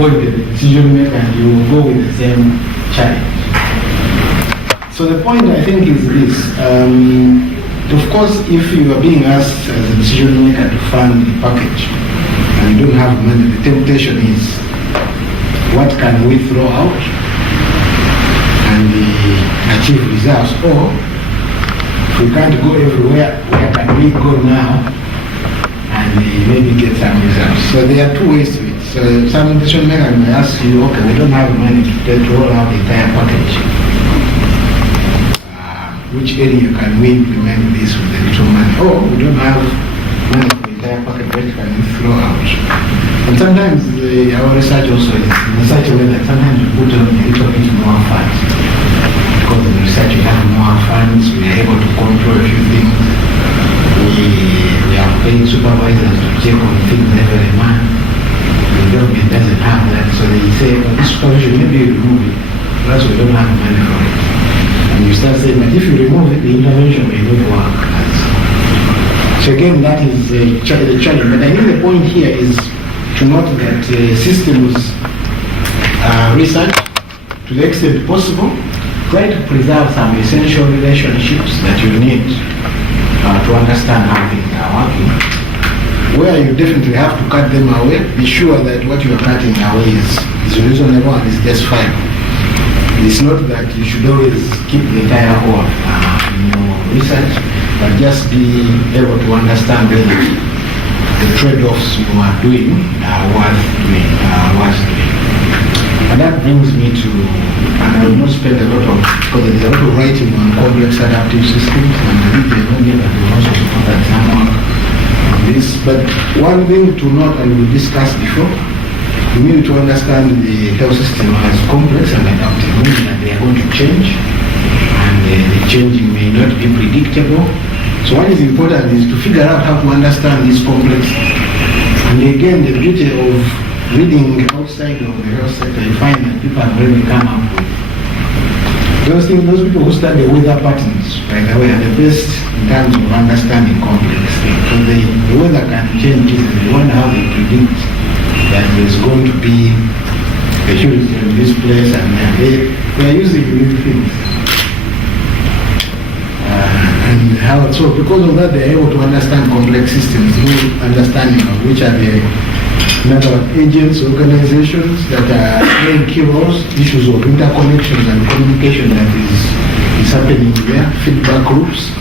appoint the decision maker and you will go with the same challenge. So the point I think is this. Of course, if you are being asked as a decision maker to fund the package and you don't have money, the temptation is, what can we throw out and achieve results? Or, if we can't go everywhere, where can we go now and maybe get some results? So there are two ways to it. So some decision maker may ask you, okay, we don't have money to roll out the entire package. Which area can we implement this with a little money? Oh, we don't have money for the entire package, what can we throw out? And sometimes our research also is in such a way that sometimes we put on a little bit more funds. Because in the research we have more funds, we are able to control a few things. We are paying supervisors to check on things every month. The government doesn't have that, so they say, well, this supervision, maybe you remove it, because we don't have money for it. And you start saying that if you remove it, the intervention may not work. So again, that is the challenge. But I think the point here is to note that systems research, to the extent possible, try to preserve some essential relationships that you need to understand how things are working. Where you definitely have to cut them away, be sure that what you are cutting away is reasonable and is justifiable. It's not that you should always keep the entire whole in your research, but just be able to understand whether the trade-offs you are doing are worth doing. And that brings me to, and I will not spend a lot of, because there is a lot of writing on complex adaptive systems, and I think the Nobel will also support that some work on this. But one thing to note, and we discussed before, you need to understand the health system as complex and adaptive, meaning that they are going to change, and the changing may not be predictable. So what is important is to figure out how to understand this complexity. And again, the beauty of reading outside of the health sector, you find that people have really come up with those things. Those people who study weather patterns, by the way, are the best in terms of understanding complex things. So the weather can change easily. They wonder how they predict that there's going to be a hurricane in this place, and they are using these things. And how, so because of that, they are able to understand complex systems through understanding of which are the number of agents, organizations that are playing key roles, issues of interconnections and communication that is happening there, feedback groups,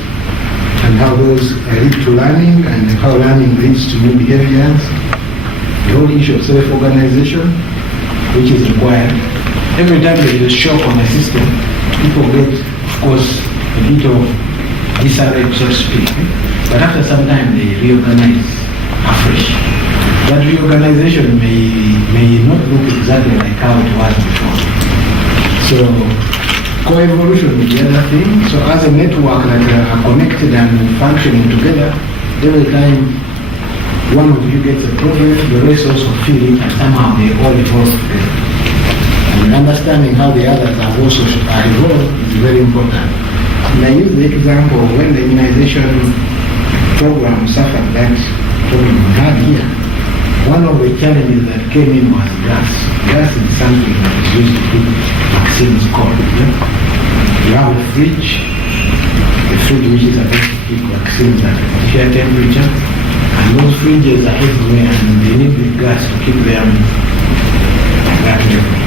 and how those lead to learning, and how learning leads to new behaviors. The whole issue of self-organization, which is required. Every time there is a shock on a system, people get, of course, a bit of disarray, so to speak. But after some time, they reorganize afresh. That reorganization may not look exactly like how it was before. So, co-evolution is the other thing. So, as a network that are connected and functioning together, every time one of you gets a problem, the rest also feel it, and somehow they all evolve together. And understanding how the others are also evolved is very important. And I use the example of when the immunization program suffered that problem we had here. One of the challenges that came in was gas. Gas is something that is used to keep vaccines cold. You have a fridge which is supposed to keep vaccines at a particular temperature. And those fridges are everywhere, and they need the gas to keep them at that level.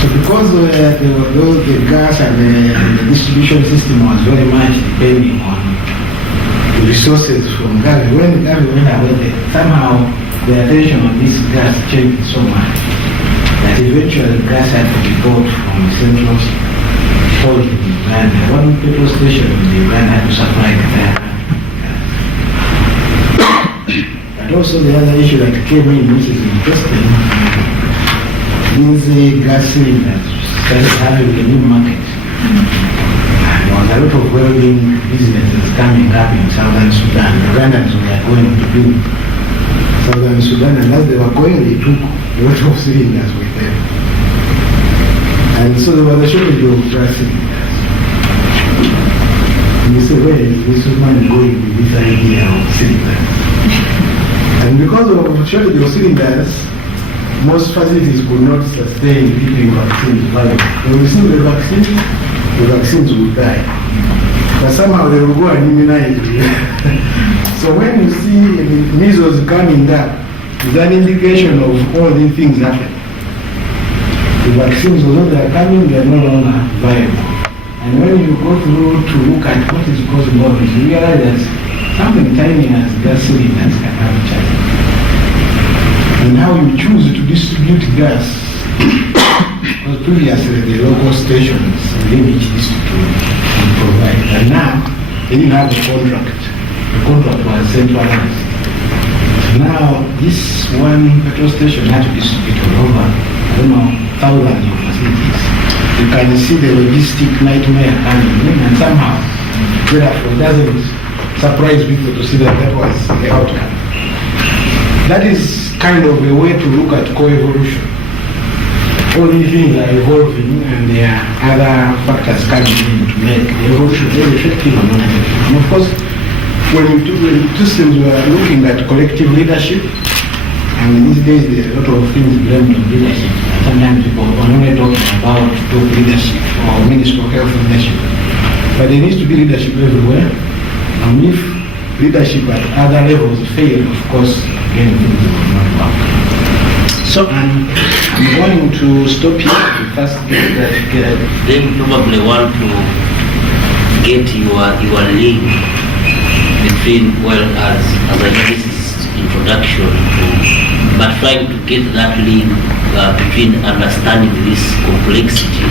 So because the gas and the distribution system was very much depending on the resources from gas, when the gas went away, somehow the attention on this gas changed so much that eventually gas had to be bought from the central port in Uganda. One petrol station in Uganda had to supply the entire gas. But also the other issue that came in, which is interesting, these gas cylinders started having a new market. And there was a lot of welding businesses coming up in southern Sudan. Ugandans were going to build southern Sudan, and as they were going, they took a lot of cylinders with them. And so there was a shortage of gas cylinders. And you say, where is this woman going with this idea of cylinders? And because of shortage of cylinders, most facilities could not sustain keeping vaccines viable. They will receive the vaccines will die. But somehow they will go and immunize. So when you see measles coming up, it's an indication of all these things happening. The vaccines, although they are coming, they are no longer viable. And when you go through to look at what is causing all this, you realize that something tiny as gas cylinders can have a charge. And how you choose to distribute gas, because previously the local stations limit this to provide. And now they didn't have a contract. The contract was centralized. Now this one petrol station had to distribute all over, I don't know, thousands of facilities. You can see the logistic nightmare coming in, and somehow, therefore, it doesn't surprise people to see that that was the outcome. That is kind of a way to look at co-evolution. All these things are evolving, and there are other factors coming in to make the evolution very effective and non-effective. And of course, when systems were looking at collective leadership, and these days there are a lot of things blamed on leadership. Sometimes people are only talking about top leadership or Ministry of Health leadership. But there needs to be leadership everywhere. And if leadership at other levels fail, of course, again, things will not work. So I'm going to stop here to first get that. Then probably want to get your link between, well, as I know this is introduction to, but trying to get that link between understanding this complexity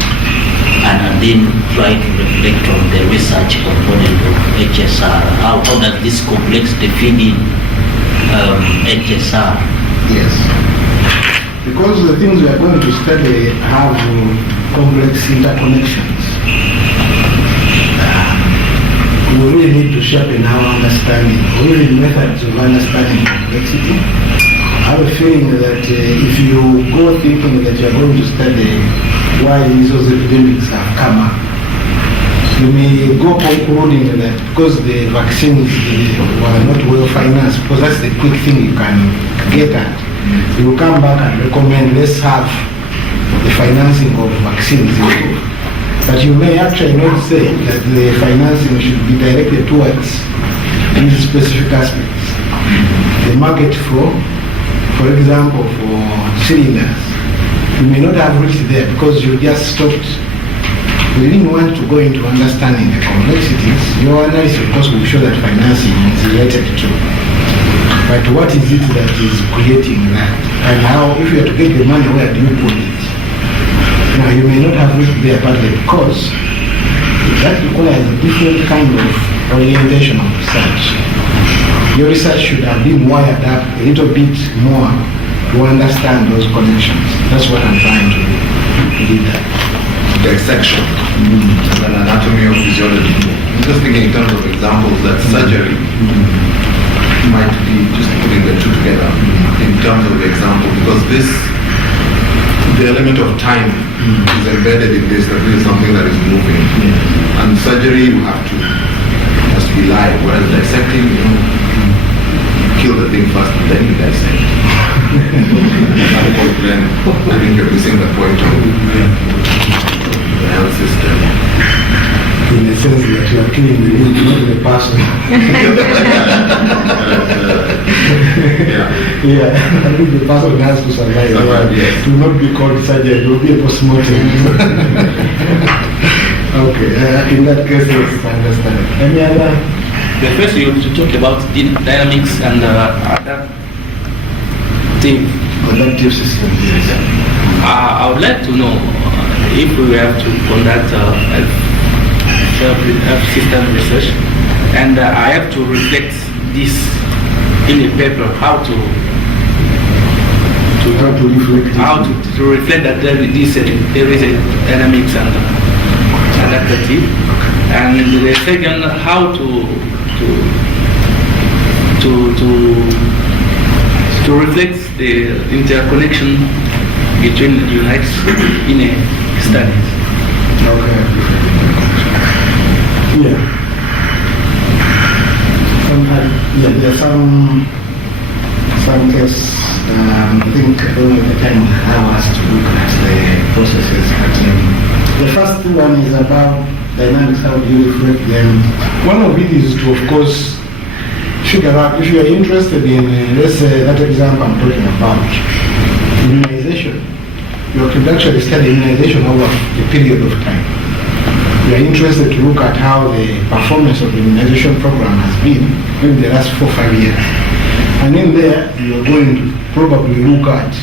and then try to reflect on the research component of HSR. How does this complexity feed in HSR? Yes. Because the things we are going to study have complex interconnections. We really need to sharpen our understanding, really methods of understanding complexity. I have a feeling that if you go thinking that you are going to study why these epidemics have come up, you may go concluding that because the vaccines were not well financed, because that's the quick thing you can get at. You will come back and recommend let's have the financing of vaccines improved. But you may actually not say that the financing should be directed towards these specific aspects. The market flow, for example, for cylinders, you may not have reached there because you just stopped. We didn't want to go into understanding the complexities. Your analysis, of course, will show that financing is related to. But what is it that is creating that? And how, if you are to get the money, where do you put it? Now, you may not have reached there partly because that requires a different kind of orientation of research. Your research should have been wired up a little bit more to understand those connections. That's what I'm trying to do that. Dissection and an anatomy of physiology. I'm just thinking in terms of examples that surgery might be just putting the two together in terms of the example, because the element of time is embedded in this, that this is something that is moving. And surgery you have to, has to be live, whereas dissecting, kill the thing first and then you dissect. Then I think you're missing the point of the health system. In the sense that you are killing the wound, not the person. Yeah, I think the person has to survive. Yes. To not be called surgery, it will be a postmortem. Okay, in that case, yes, I understand. Any other? The first you want to talk about dynamics and adaptive systems. Yes. I would like to know if we have to conduct system research, and I have to reflect this in a paper, how to reflect that there is a dynamics and adaptive, and the second, how to reflect the interconnection between units in a study. Okay. Yeah. Sometimes there's some case I think I don't know if the time will allow us to look at the processes. But the first one is about dynamics, how do you reflect them? One of it is to, of course, figure out if you are interested in, let's say, that example I'm talking about, immunization. You could actually study immunization over a period of time. You are interested to look at how the performance of the immunization program has been in the last 4 or 5 years. And in there, you are going to probably look at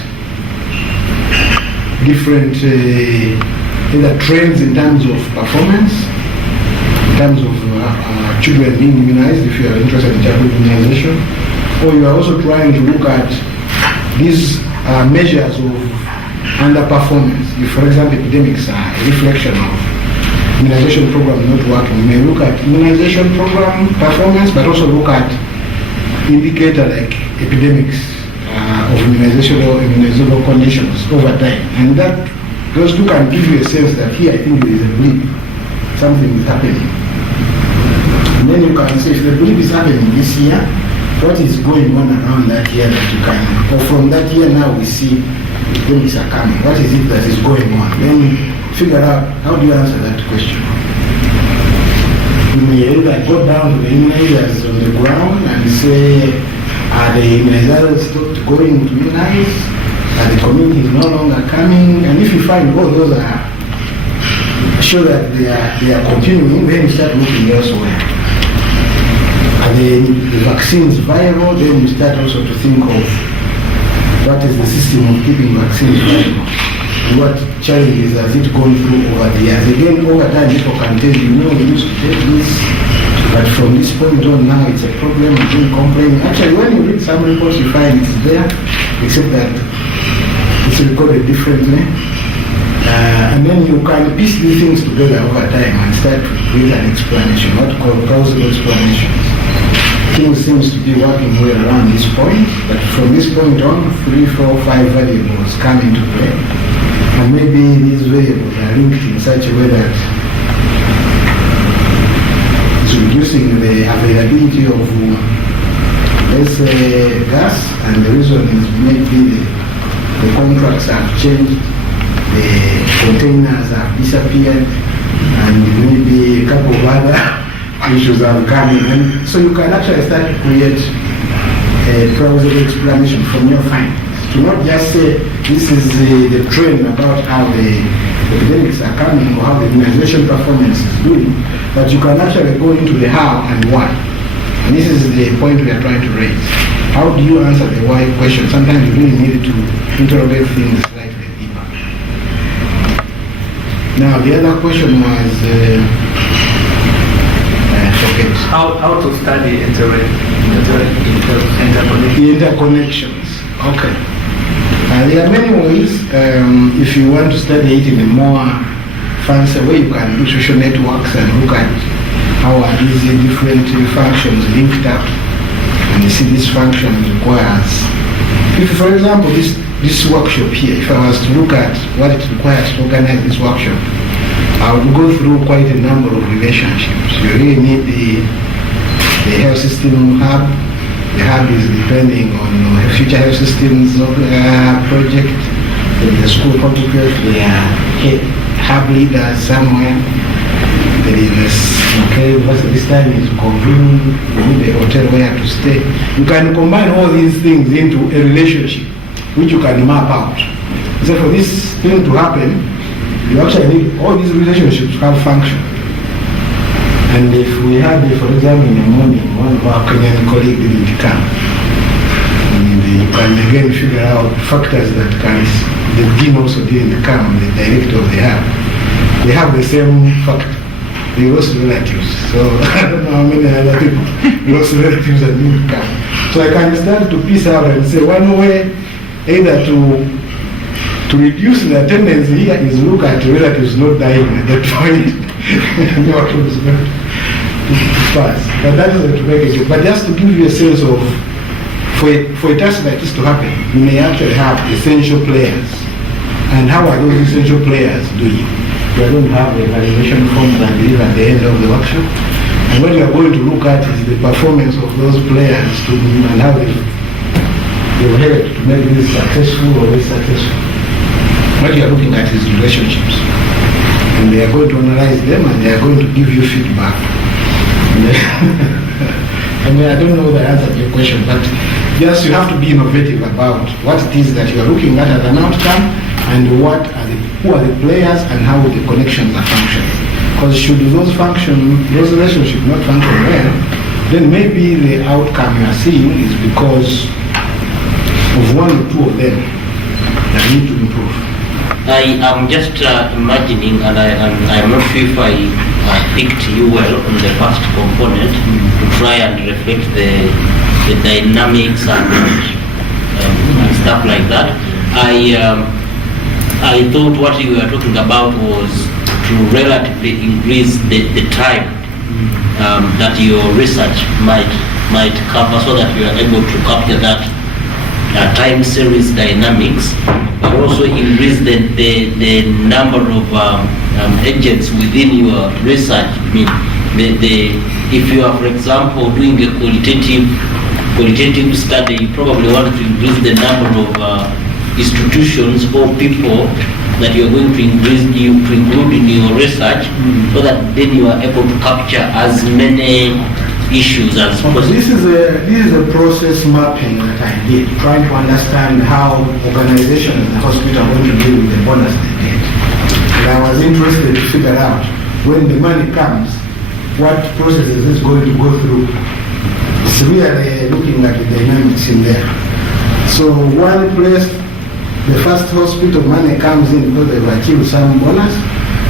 different either trends in terms of performance, in terms of children being immunized, if you are interested in childhood immunization, or you are also trying to look at these measures of underperformance. If, for example, epidemics are a reflection of immunization program not working, you may look at immunization program performance, but also look at indicator like epidemics of immunization or immunizable conditions over time. And that, those two can give you a sense that here I think there is a blip, something is happening. And then you can say if the blip is happening this year, what is going on around that year that you can, or from that year now we see epidemics are coming, what is it that is going on? Then figure out how do you answer that question. You may either go down to the immunizers on the ground and say, are the immunizers stopped going to immunize? Are the communities no longer coming? And if you find all those are show that they are continuing, then you start looking elsewhere. Are the vaccines viable? Then you start also to think of what is the system of keeping vaccines viable. What challenges has it gone through over the years? Again, over time, people can tell you, no, we used to take this, but from this point on now, it's a problem, we don't complain. Actually, when you read some reports, you find it's there, except that it's recorded differently. And then you can piece these things together over time and start with an explanation, what we call plausible explanations. Things seems to be working well around this point, but from this point on, 3, 4, 5 variables come into play. And maybe these variables are linked in such a way that it's reducing the availability of, let's say, gas, and the reason is maybe the contracts have changed, the containers have disappeared, and maybe a couple of other issues are coming. And so you can actually start to create a plausible explanation from your findings. To not just say this is the trend about how the epidemics are coming or how the immunization performance is doing, but you can actually go into the how and why. And this is the point we are trying to raise. How do you answer the why question? Sometimes you really need to interrogate things slightly deeper. Now the other question was, forget. How to study interconnections. Okay. There are many ways. If you want to study it in a more fancy way, you can do social networks and look at how are these different functions linked up, and you see this function requires. If, for example, this workshop here, if I was to look at what it requires to organize this workshop, I would go through quite a number of relationships. You really need the health system hub. The hub is depending on future health systems project. The school public health, they are hub leaders somewhere. There is this time is convening, you need a hotel where to stay. You can combine all these things into a relationship which you can map out. So for this thing to happen, you actually need all these relationships to have function. And if we had, for example, in the morning, one of our Kenyan colleagues didn't come, and you can again figure out factors that can, the dean also didn't come, the director of the hub. They have the same factor. They lost relatives. So I don't know how many other people lost relatives that didn't come. So I can start to piece out and say one way, either to reduce the attendance here is look at relatives not dying at that point. But that is to make a joke. But just to give you a sense of, for a task like this to happen, you may actually have essential players. And how are those essential players doing? We are going to have evaluation forms and leave at the end of the workshop. And what we are going to look at is the performance of those players and how the headed to make this successful or less successful. What you are looking at is relationships. And they are going to analyze them and they are going to give you feedback. I mean, I don't know the answer to your question, but yes, you have to be innovative about what it is that you are looking at as an outcome and who are the players and how the connections are functioning. Because should those relationships not function well, then maybe the outcome you are seeing is because of one or two of them that need to improve. I am just imagining, and I'm not sure if I picked you well on the first component to try and reflect the dynamics and stuff like that. I thought what you were talking about was to relatively increase the time that your research might cover, so that you are able to capture that time series dynamics, but also increase the number of agents within your research. I mean, if you are, for example, doing a qualitative study, you probably want to increase the number of institutions or people that you are going to include in your research, so that then you are able to capture as many issues as possible. This is a process mapping that I did, trying to understand how organizations in the hospital are going to deal with the bonus they get. And I was interested to figure out, when the money comes, what processes it's going to go through. It's really looking at the dynamics in there. So one place, the first hospital, money comes in because they've achieved some bonus,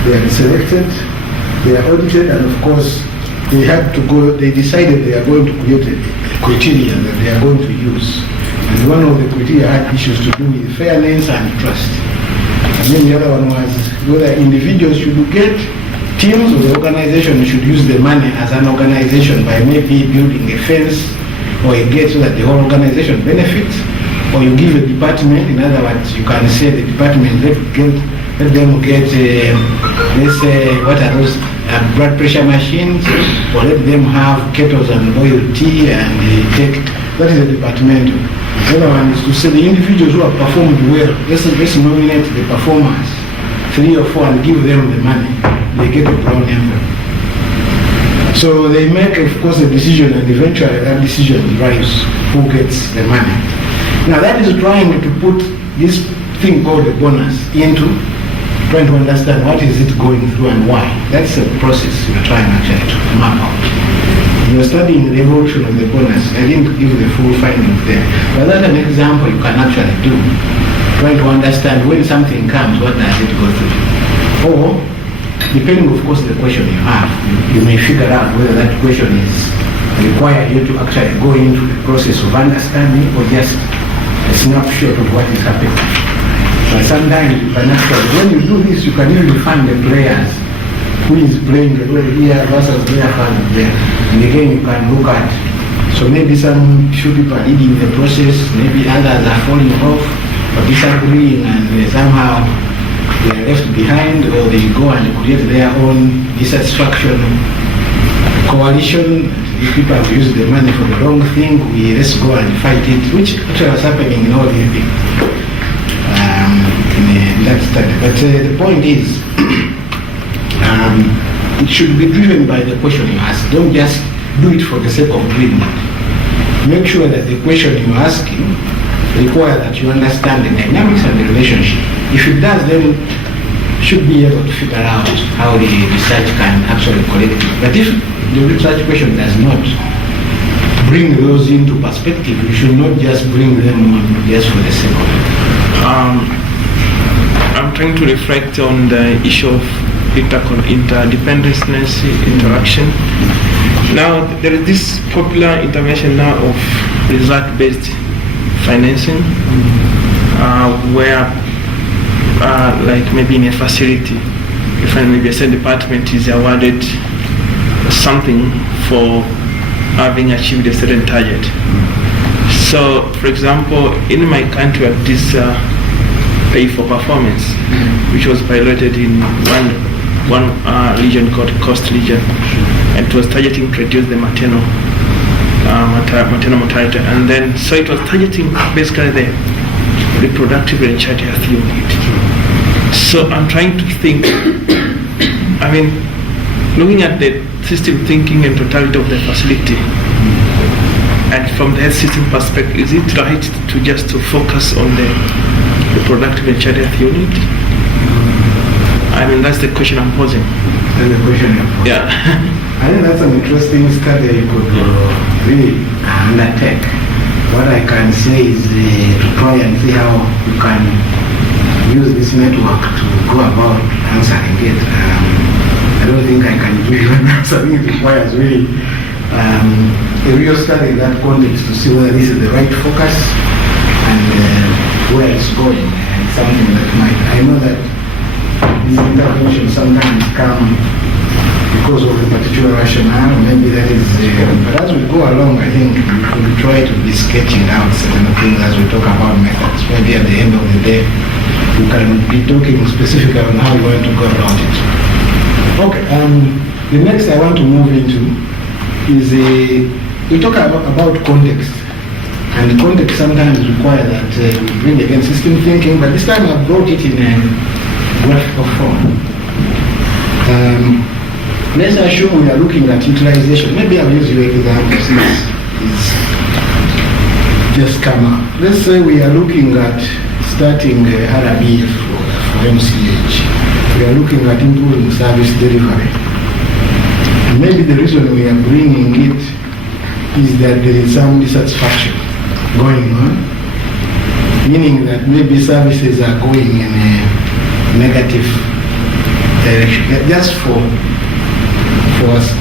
they are selected, they are audited, and of course they had to go, they decided they are going to create a criteria that they are going to use. And one of the criteria had issues to do with fairness and trust. And then the other one was whether individuals should get teams, or the organization should use the money as an organization by maybe building a fence or a gate so that the whole organization benefits. Or you give a department, in other words, you can say the department, let them get, let's say, what are those, blood pressure machines, or let them have kettles and boil tea and take, that is a departmental. The other one is to say the individuals who have performed well, let's nominate the performers, 3 or 4, and give them the money. They get a brown envelope. So they make, of course, a decision, and eventually that decision drives who gets the money. Now that is trying to put this thing called the bonus into trying to understand what is it going through and why. That's the process you're trying actually to map out. You're studying the evolution of the bonus. I didn't give the full findings there. But that's an example you can actually do. Trying to understand when something comes, what does it go through? Or, depending of course the question you have, you may figure out whether that question is require you to actually go into the process of understanding or just a snapshot of what is happening. But sometimes you can actually, when you do this, you can even find the players, who is playing the role here versus their fans there. And again, you can look at, so maybe some few people are leading the process, maybe others are falling off or disagreeing, and somehow they are left behind, or they go and create their own dissatisfaction coalition. These people have used the money for the wrong thing, let's go and fight it, which actually was happening in all these things in that study. But the point is, it should be driven by the question you ask. Don't just do it for the sake of doing it. Make sure that the question you're asking requires that you understand the dynamics and the relationship. If it does, then you should be able to figure out how the research can actually collect it. But if the research question does not bring those into perspective, you should not just bring them on just for the sake of it. I'm trying to reflect on the issue of interdependence, interaction. Now, there is this popular intervention now of result-based financing, where, like maybe in a facility, if maybe a certain department is awarded something for having achieved a certain target. So, for example, in my country, at this pay for performance, which was piloted in one region called Coast Region, and it was targeting to reduce the maternal maternal mortality, and then so it was targeting basically the reproductive and child health unit. So I'm trying to think, I mean, looking at the system thinking and totality of the facility, and from the health system perspective, is it right to just to focus on the reproductive and child health unit? I mean, that's the question I'm posing. That's the question you're posing. Yeah. I think that's an interesting study you could really undertake. What I can say is to try and see how you can use this network to go about answering it. I don't think I can give you an answer. I think it requires really a real study in that context to see whether this is the right focus and where it's going, and something that might, I know that these interventions sometimes come because of a particular rationale, maybe that is, but as we go along, I think we will try to be sketching out certain things as we talk about methods. Maybe at the end of the day, we can be talking specifically on how we want to go about it. Okay, the next I want to move into is we talk about context. And context sometimes require that we bring again system thinking, but this time I brought it in a graphical form. Let's assume we are looking at utilization. Maybe I'll use your example since it's just come up. Let's say we are looking at starting RBF for MCH. We are looking at improving service delivery. And maybe the reason we are bringing it is that there is some dissatisfaction going on, meaning that maybe services are going in a negative direction, just for us.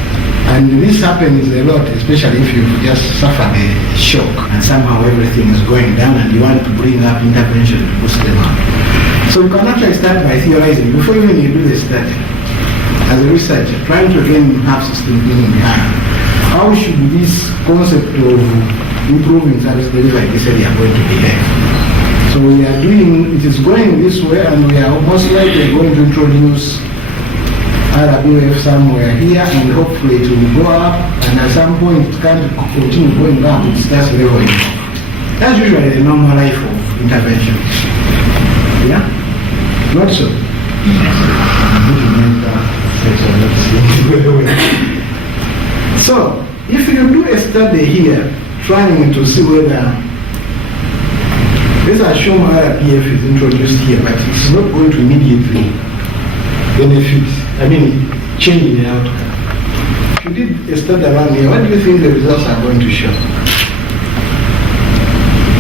And this happens a lot, especially if you've just suffered a shock and somehow everything is going down and you want to bring up intervention to boost them up. So you can actually start by theorizing before even you do the study. As a researcher, trying to again have system thinking behind. How should this concept of improving service delivery in this area going to behave? So we are doing, it is going this way, and we are most likely going to introduce RWF somewhere here, and hopefully it will go up, and at some point it can't continue going up, it starts leveling off. That's usually the normal life of intervention. Yeah? Not so. So, if you do a study here, trying to see whether, let's assume RPF is introduced here, but it's not going to immediately benefit, change the outcome. If you did a study around here, what do you think the results are going to show?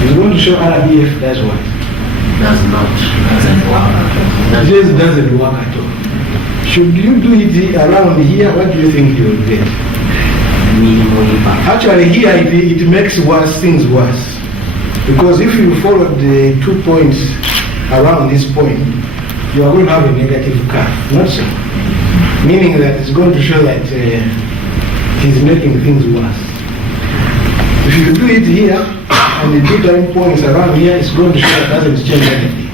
It's going to show RBF does what? Doesn't work. It just doesn't work at all. Should you do it around here, what do you think you will get? Minimal impact. Actually here it makes things worse. Because if you follow the 2 points around this point, you are going to have a negative curve, not so. Meaning that it's going to show that it is making things worse. If you do it here, and the 2 time points around here, it's going to show that it doesn't change anything.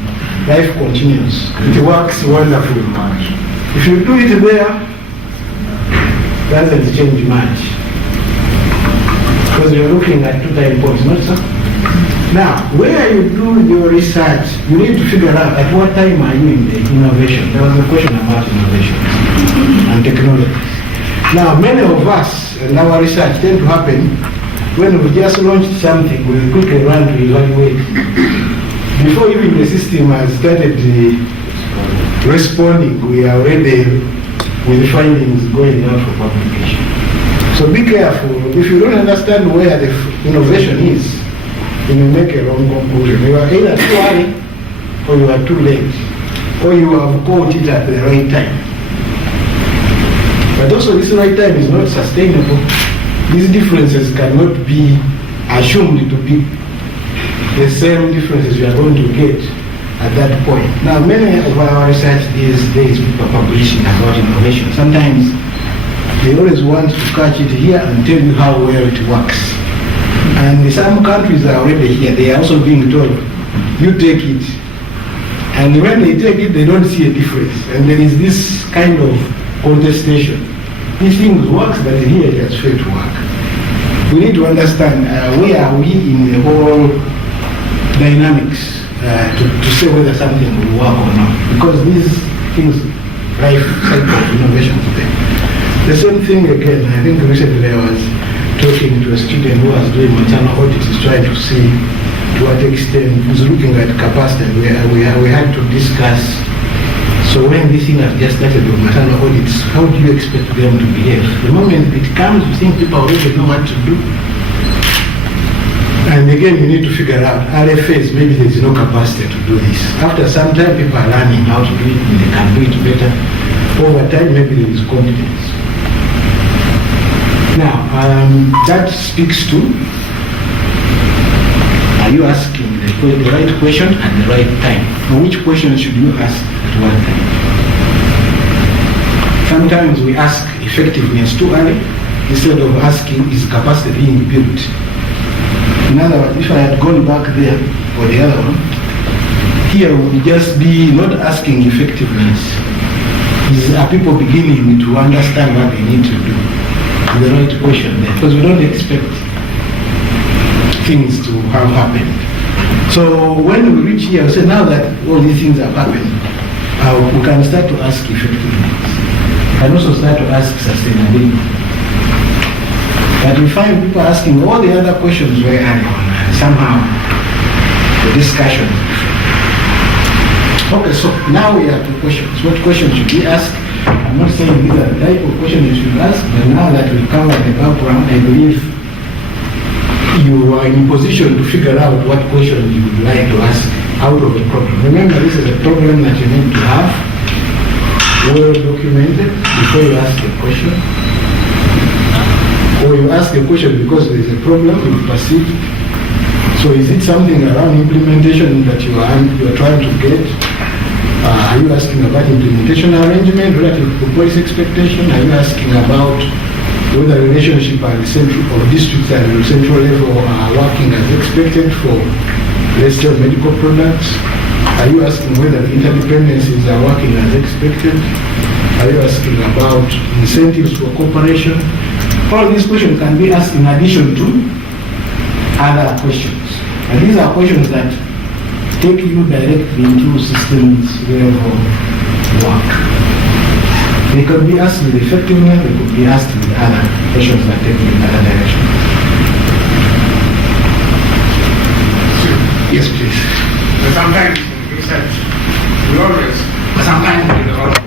Life continues. It works wonderfully much. If you do it there, it doesn't change much. Because you're looking at 2 time points, not so? Now, where you do your research, you need to figure out at what time are you in the innovation. There was a question about innovation and technology. Now, many of us and our research tend to happen when we just launched something, we quickly run to evaluate. Before even the system has started responding, we are already with the findings going out for publication. So be careful. If you don't understand where the innovation is, you may make a wrong conclusion. You are either too early or you are too late, or you have caught it at the right time. But also this right time is not sustainable. These differences cannot be assumed to be the same differences you are going to get at that point. Now, many of our research these days people are publishing about innovation. Sometimes they always want to catch it here and tell you how well it works. And some countries are already here. They are also being told, you take it. And when they take it, they don't see a difference. And there is this kind of contestation. These things work, but here it has failed to work. we need to understand where are we in the whole dynamics to say whether something will work or not. Because these things drive cycle of innovation today. The same thing again, I think recently I was talking to a student who was doing maternal audits, is trying to see to what extent, who's looking at capacity. We had to discuss, so when this thing has just started with maternal audits, how do you expect them to behave? The moment it comes, you think people already know what to do. And again, you need to figure out, RFAs, maybe there's no capacity to do this. After some time, people are learning how to do it, and they can do it better. Over time, maybe there is competence. Now, that speaks to, are you asking the right question at the right time? Or which question should you ask at what time? Sometimes we ask effectiveness too early, instead of asking, is capacity being built? In other words, if I had gone back there, or the other one, here would just be not asking effectiveness. Are people beginning to understand what they need to do? The right question there, because we don't expect things to have happened. So when we reach here, we say now that all these things have happened, we can start to ask effectiveness, and also start to ask sustainability. But we find people asking all the other questions very early on, and somehow the discussion is different. Okay, so now we have two questions. What questions should we ask? I'm not saying these are the type of questions you should ask, but now that we've covered the background, I believe you are in a position to figure out what questions you would like to ask out of the problem. Remember, this is a problem that you need to have well documented before you ask a question. Or you ask a question because there is a problem you perceive. So is it something around implementation that you are trying to get? Are you asking about implementation arrangement relative to policy expectation? Are you asking about whether relationship at the central or districts at the central level are working as expected for, let's say, medical products? Are you asking whether the interdependencies are working as expected? Are you asking about incentives for cooperation? All these questions can be asked in addition to other questions. And these are questions that take you directly into systems level work. They could be asked with effectiveness, they could be asked with other questions that take you in other directions. Yes, please. Sometimes in research, sometimes we develop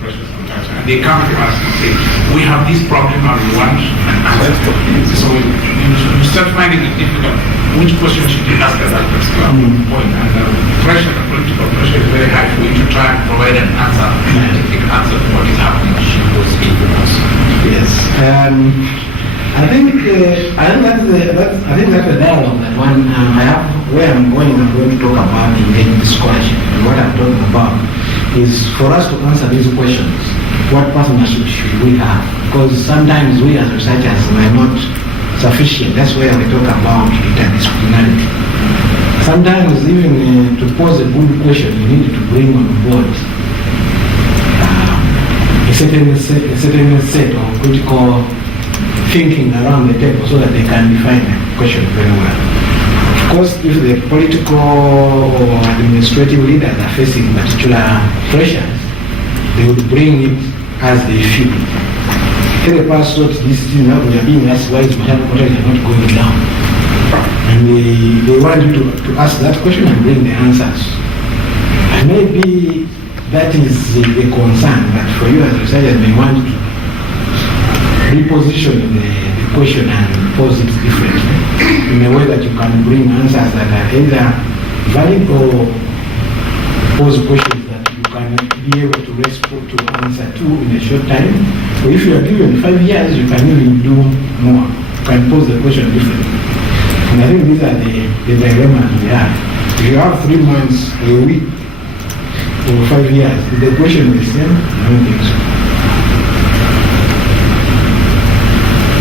pressures sometimes, and they come to us and say, we have this problem and we want an answer. So you start finding it difficult. Which question should you ask at that particular point? And the political pressure is very high for you to try and provide an answer, a scientific answer to what is happening. Yes. I think that's the dialogue that one I have. Where I'm going to talk about engaging scholarship. And what I'm talking about is for us to answer these questions. What partnership should we have? Because sometimes we as researchers are not sufficient. That's where we talk about interdisciplinarity. Sometimes even to pose a good question, you need to bring on board a certain set of critical thinking around the table so that they can define the question very well. Of course, if the political or administrative leaders are facing particular pressures, they would bring it as they feel it. Tell us what this thing now we are being asked why is maternal mortality not going down. And they want you to ask that question and bring the answers. And maybe that is the concern, but for you as researchers, they want to reposition the question and pose it differently in a way that you can bring answers that are either valid or pose questions that you can be able to respond to answer to in a short time. So if you are given 5 years, you can even do more. You can pose the question differently. And I think these are the dilemmas we have. If you have 3 months, a week, or 5 years, is the question the same? I don't think so.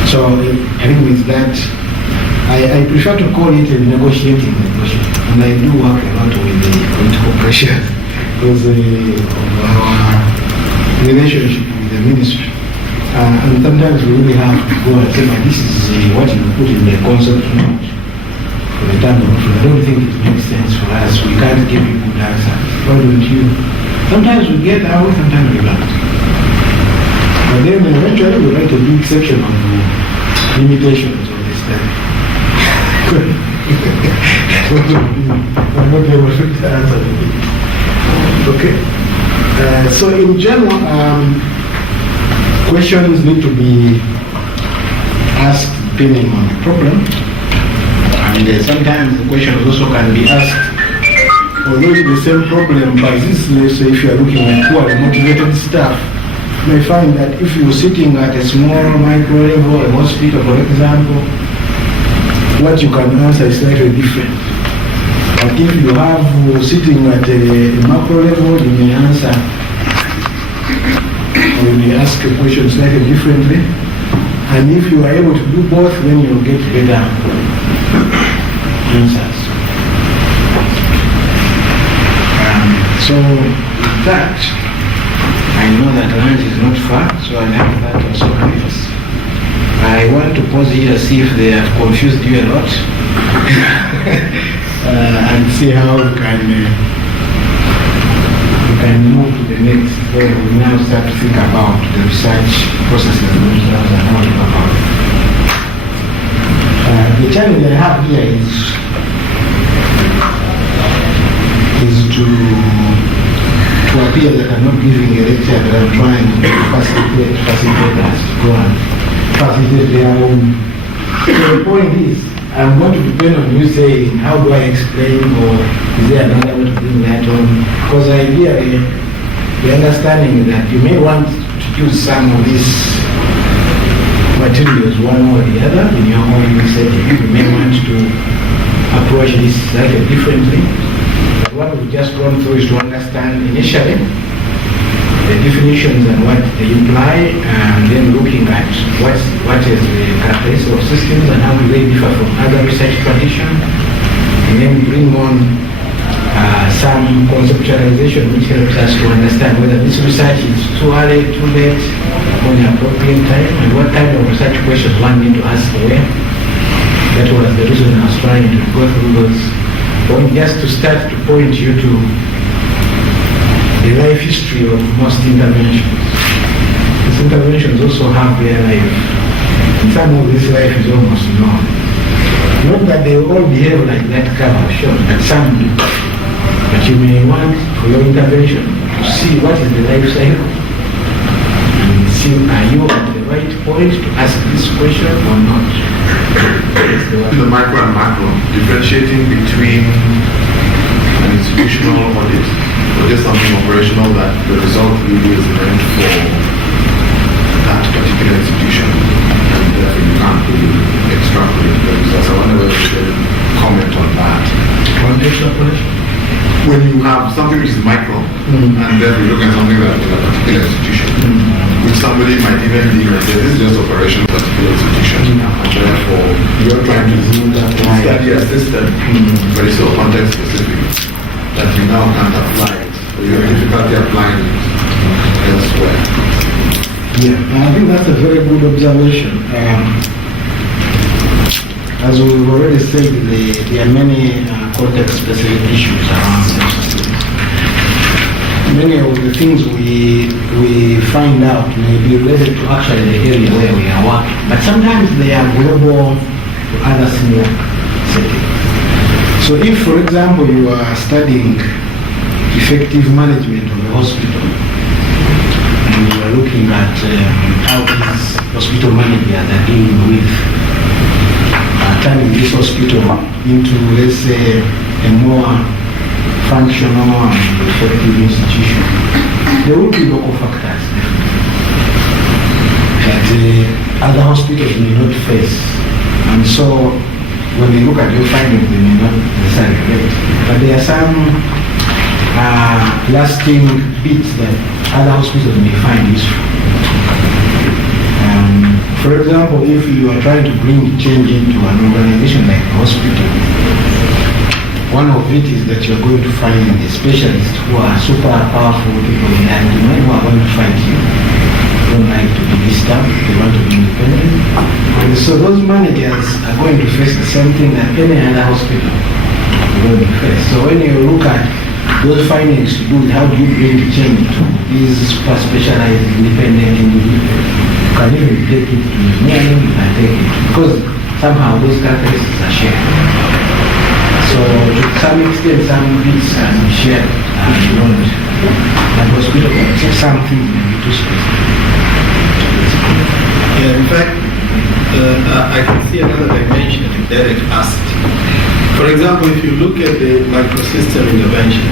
So I think with that, I prefer to call it a negotiating question. And I do work a lot with the political pressure because of our relationship with the ministry. And sometimes we really have to go and say, "Man, this is what you put in the concept note for the term of reference. I don't think it makes sense for us. We can't give you good answers. Why don't you?" Sometimes we get that way, sometimes we don't. But then eventually we write a big section on the limitations of this term. I'm not able to answer it. Okay. So in general, questions need to be asked depending on the problem. And sometimes the questions also can be asked, although it's the same problem, but this, let's say if you are looking at poorly motivated staff, you may find that if you're sitting at a small micro level, a hospital for example, what you can answer is slightly different. But if you have sitting at a macro level, you may answer, or you may ask a question slightly differently. And if you are able to do both, then you'll get better answers. So that, I know that lunch is not far, so I have that also confused. I want to pause here, see if they have confused you a lot, and see how we can move to the next. Where we now start to think about the research processes themselves and how to go about it. The challenge I have here is to appear that I'm not giving a lecture, but I'm trying to facilitate us to go and facilitate their own. So the point is, I'm going to depend on you saying, how do I explain, or is there another way to bring that on? Because the idea, the understanding that you may want to use some of these materials, one or the other, in your own setting. You may want to approach this slightly differently. What we've just gone through is to understand initially the definitions and what they imply, and then looking at what is the characteristics of systems and how they differ from other research traditions, and then bring on some conceptualization which helps us to understand whether this research is too early, too late, or an appropriate time, and what kind of research questions one need to ask where. That was the reason I was trying to go through those. Just to start to point you to the life history of most interventions. These interventions also have their life, and some of this life is almost known. Not that they all behave like that cover shows, but some do. But you may want for your intervention to see what is the life cycle, and see are you at the right point to ask this question or not. The micro and macro, differentiating between an institutional audit or just something operational that the result really is meant for that particular institution, and therefore you can't really extrapolate the results. I wonder whether you can comment on that. On extrapolation? When you have something which is micro, and then you look at something that is a particular institution, which somebody might even deem as this is just operation of a particular institution, and therefore you're trying to study a system, but it's so context specific that you now can't apply it, or you have difficulty applying it elsewhere. Yeah, I think that's a very good observation. As we've already said, there are many context-specific issues around this. Many of the things we find out may be related to actually the area where we are working, but sometimes they are global to other similar settings. So if, for example, you are studying effective management of a hospital, and you are looking at how these hospital managers are dealing with turning this hospital into, let's say, a more functional and effective institution, there will be local factors that other hospitals may not face. And so when they look at your findings, they may not necessarily relate. But there are some lasting bits that other hospitals may find useful. For example, if you are trying to bring change into an organization like a hospital, one of it is that you're going to find the specialists who are super powerful people in that domain who are going to fight you. don't like to be disturbed, they want to be independent. And so those managers are going to face the same thing that any other hospital is going to face. So when you look at those findings to do with how do you bring change to these super specialized independent individuals, you can even take it to engineering, you can take it, because somehow those characteristics are shared. So to some extent, some bits can be shared beyond the hospital, but some things may be too specific. Yeah, in fact, I can see another dimension that Derek asked. For example, if you look at the microsystem intervention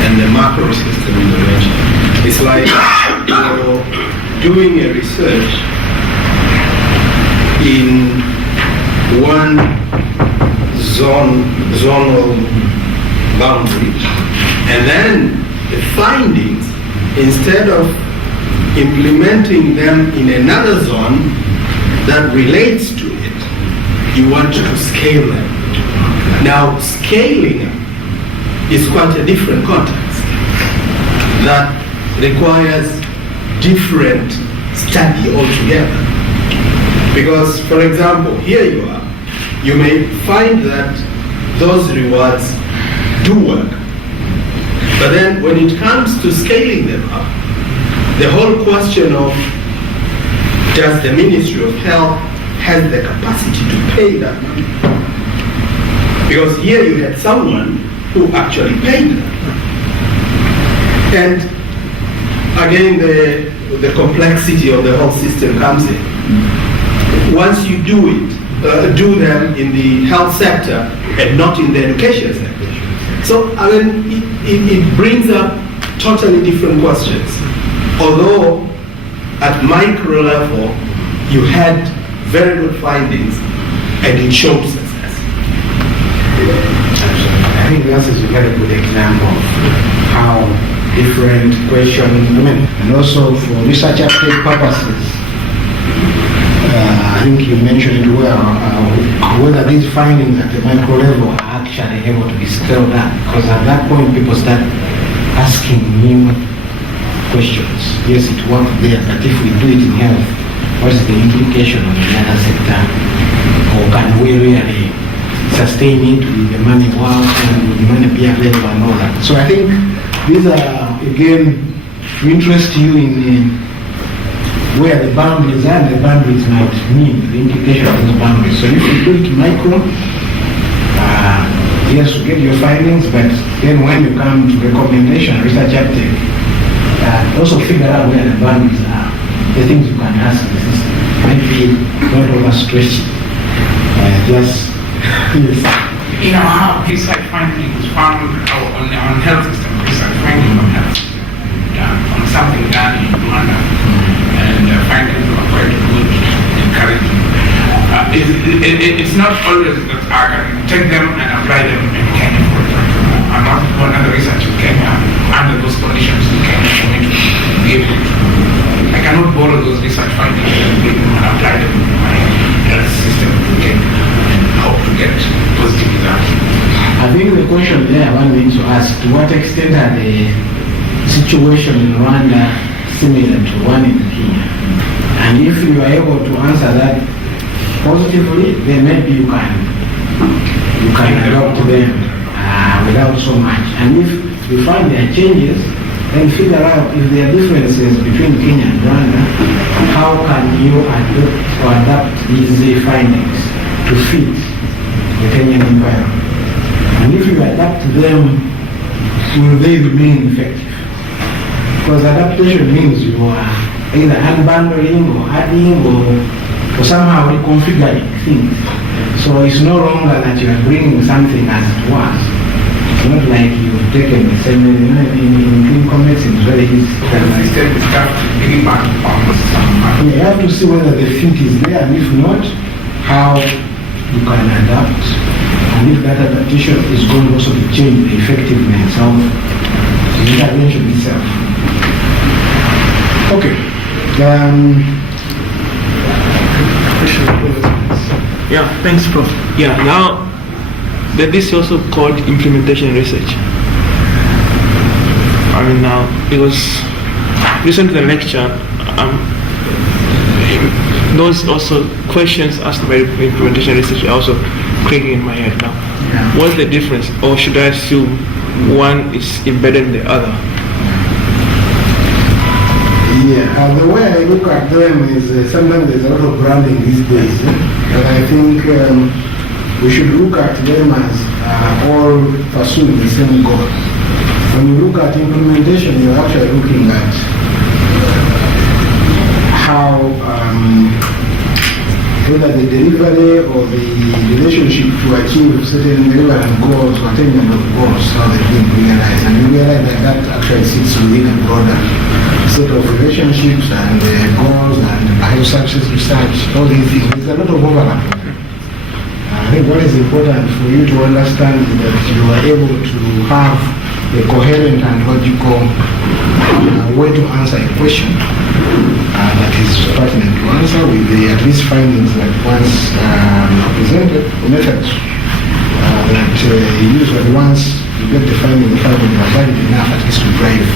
and the macro system intervention, it's like you're doing a research in one zonal boundary, and then the findings, instead of implementing them in another zone that relates to it, you want to scale them. Now, scaling is quite a different context that requires different study altogether. Because, for example, here you are, you may find that those rewards do work. But then when it comes to scaling them up, the whole question of does the Ministry of Health have the capacity to pay that money? Because here you had someone who actually paid that. And again, the complexity of the whole system comes in. Once you do them in the health sector and not in the education sector. So I mean, it brings up totally different questions. Although at micro level, you had very good findings and it showed success. I think this is a very good example of how different questions, and also for research uptake purposes, I think you mentioned it well, whether these findings at the micro level are actually able to be scaled up, because at that point people start asking new questions. Yes, it worked there, but if we do it in health, what is the implication on the other sector? Or can we really sustain it with the money work and with the money be available and all that? So I think these are, again, to interest you in where the boundaries are, and the boundaries might mean the implication of those boundaries. So if you do it micro, yes, you get your findings, but then when you come to recommendation, research uptake, also figure out where the boundaries are, the things you can ask the system. Maybe don't overstretch it. Just, yes. You know how research findings found on health system, research findings on health system, on something done in Rwanda, and findings were quite good, encouraging. It's not always that I can take them and apply them in Kenya, for example. I'm not doing other research in Kenya under those conditions in Kenya for me to be able to. I cannot borrow those research findings and apply them in my health system in Kenya and hope to get positive results. I think the question there one needs to ask, to what extent are the situation in Rwanda similar to one in Kenya? And if you are able to answer that positively, then maybe you can adopt them without so much. And if you find there are changes, then figure out if there are differences between Kenya and Rwanda, how can you adapt these findings to fit the Kenyan environment? And if you adapt them, will they remain effective? Because adaptation means you are either unbundling or adding or somehow reconfiguring things. So it's no longer that you are bringing something as it was. It's not like you've taken the same, in clinical medicine, it's very easy. The system is tough to bring back to You have to see whether the fit is there, and if not, how you can adapt. And if that adaptation is going also to change the effectiveness of the intervention itself. Okay. Yeah, thanks, Prof. Yeah, now this is also called implementation research. I mean, now it was listened to the lecture. those also questions asked by implementation research are also clicking in my head now. Yeah. What's the difference, or should I assume one is embedded in the other? Yeah, the way I look at them is sometimes there's a lot of branding these days, but I think we should look at them as all pursuing the same goal. When you look at implementation, you're actually looking at how whether the delivery or the relationship to achieve certain relevant goals or attainment of goals, how they're being realized. And you realize that that actually sits within a broader set of relationships and goals and success research, all these things. There's a lot of overlap. I think what is important for you to understand is that you are able to have a coherent and logical way to answer a question that is pertinent to answer with the at least findings that once presented, methods that usually once you get the findings are valid enough at least to drive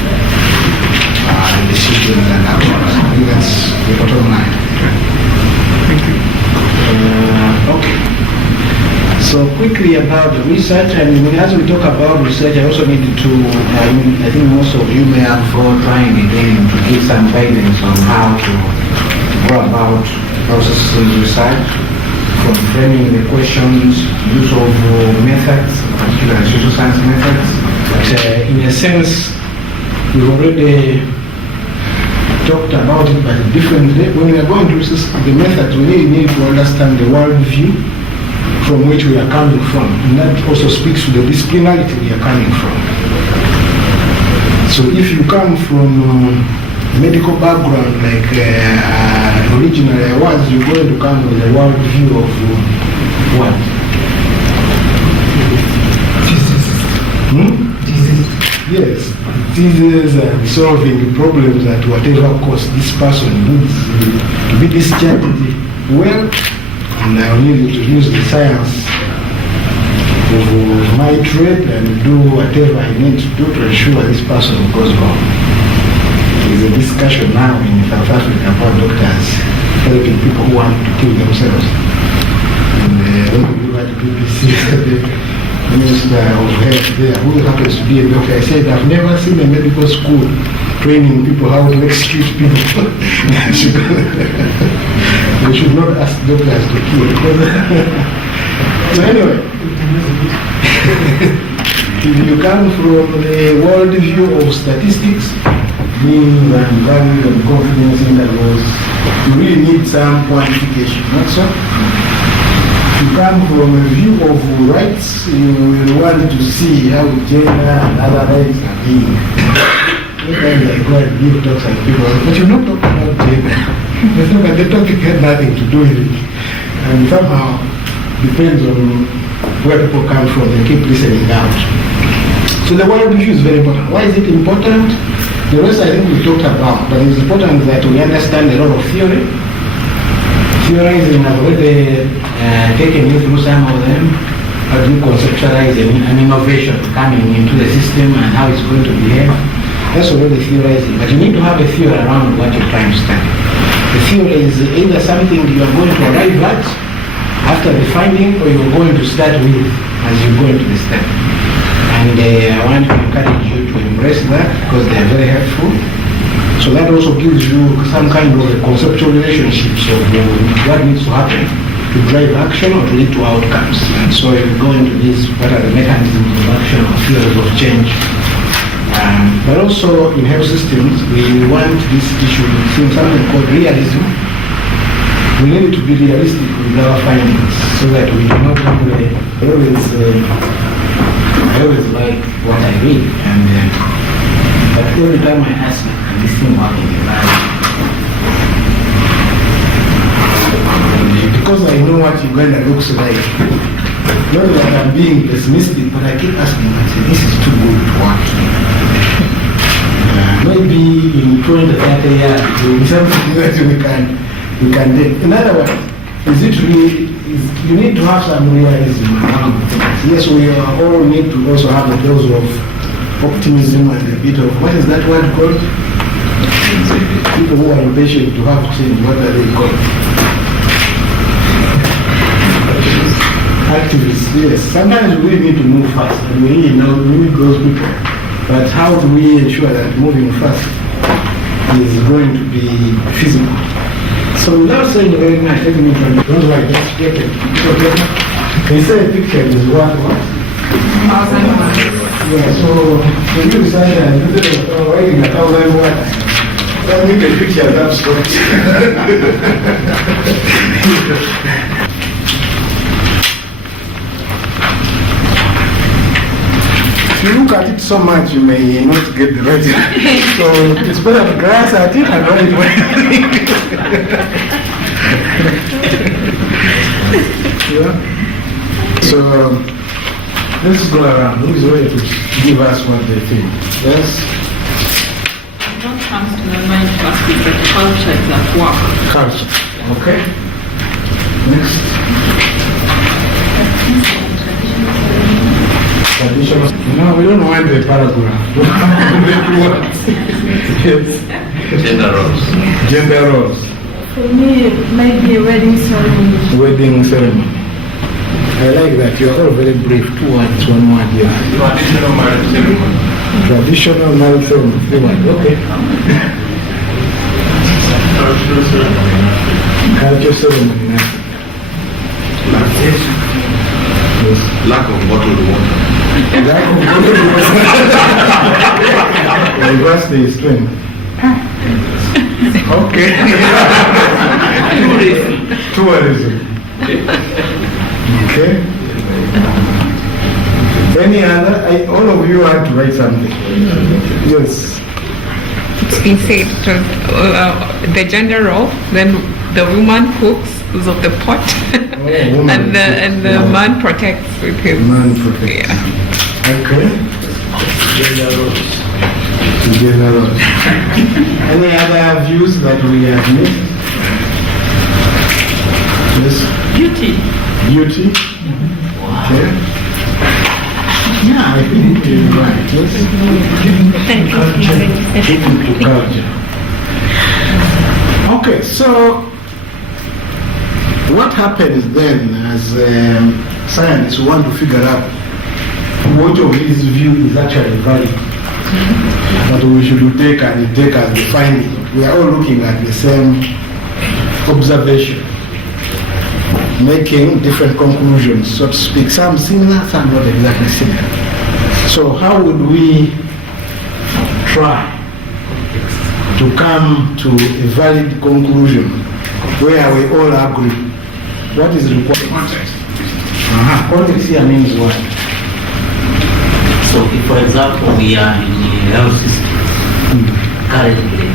decisions and actions. I think that's the bottom line. Thank you. Okay. So quickly about the research, I mean, as we talk about research, I also needed to, I think most of you may have trying again to give some guidance on how to go about processing research, from framing the questions, use of methods, particularly social science methods. But in a sense, we've already talked about it, but differently. When we are going to the methods, we really need to understand the world view from which we are coming from, and that also speaks to the disciplinarity we are coming from. So if you come from a medical background like originally I was, you're going to come with a world view of what? Yes, diseases and solving problems at whatever cost this person needs to be discharged well, and I need to use the science of my trade and do whatever I need to do to ensure this person goes home. There is a discussion now in South Africa about doctors helping people who want to kill themselves. And when we were at the BBC, the Minister of Health there, who happens to be a doctor, I said, I've never seen a medical school training people how to execute people. We should not ask doctors to kill. So anyway, if you come from the world view of statistics, means and value and confidence intervals, you really need some quantification, not so? If you come from a view of rights, you will want to see how gender and other rights are being. Sometimes I go and give talks and people, but you're not talking about gender. The topic had nothing to do with it. And somehow, depends on where people come from, they keep listening out. So the world view is very important. Why is it important? The rest I think we talked about, but it's important that we understand a lot of theory. Theorizing, I've already taken you through some of them, but we conceptualize an innovation coming into the system and how it's going to behave. That's already theorizing, but you need to have a theory around what you're trying to study. The theory is either something you are going to arrive at after the finding, or you're going to start with as you go into the study. And I want to encourage you to embrace that because they are very helpful. So that also gives you some kind of a conceptual relationships of what needs to happen to drive action or to lead to outcomes. And so if you go into this, what are the mechanisms of action or theories of change? But also in health systems, we want this issue to something called realism. We need to be realistic with our findings so that we do not only I always like what I read, and but every time I ask, can this thing work in the lab? Because I know what Uganda looks like, not that I'm being pessimistic, but I keep asking myself, this is too good to work. Maybe in 20, 30 years, there will be something that we can do. In other words, is it really, you need to have some realism around things. Yes, we all need to also have a dose of optimism and a bit of, what is that word called? people who are impatient to have change, what are they called? Activists, yes. Sometimes we need to move fast, and we need those people. But how do we ensure that moving fast is going to be feasible? So without saying very much, let me don't like that. Get it. They say a picture is what? Yeah, so when you decide that instead of writing 1,000 words, let me get a picture of that spot. If you look at it so much, you may not get the right. So it's better to glance at it and write it. Yeah. So let's go around. Who is ready to give us what they think? Yes? What comes to my mind first is the culture is at work. Culture. Okay. Next. Traditional. No, we don't want the paragraph. Yes. Gender roles. Gender roles. For me, maybe a wedding ceremony. Wedding ceremony. I like that. You are all very brief. 2 words, 1 word. Yeah. Traditional marriage ceremony. Traditional marriage ceremony. 3 words. Okay. Cultural ceremony. Culture ceremony. Lactation. Yes. Lack of bottled water. Reverse the strength. Okay. Tourism. Okay. Any other? All of you had to write something. Yes. It's been said the gender role, then the woman cooks of the pot, woman and the man protects with his. Man protects. Yeah. Okay. Gender roles. Any other views that we have missed? Yes. Beauty. Beauty. Okay. Yeah, I think you're right. Yes. Given to culture. Okay, so what happens then as scientists want to figure out what of his view is actually valid? That we should take as the finding. We are all looking at the same observation, making different conclusions, so to speak. Some similar, some not exactly similar. So how would we try to come to a valid conclusion where we all agree? What is required? Context. Context here means what? So if, for example, we are in a health system currently,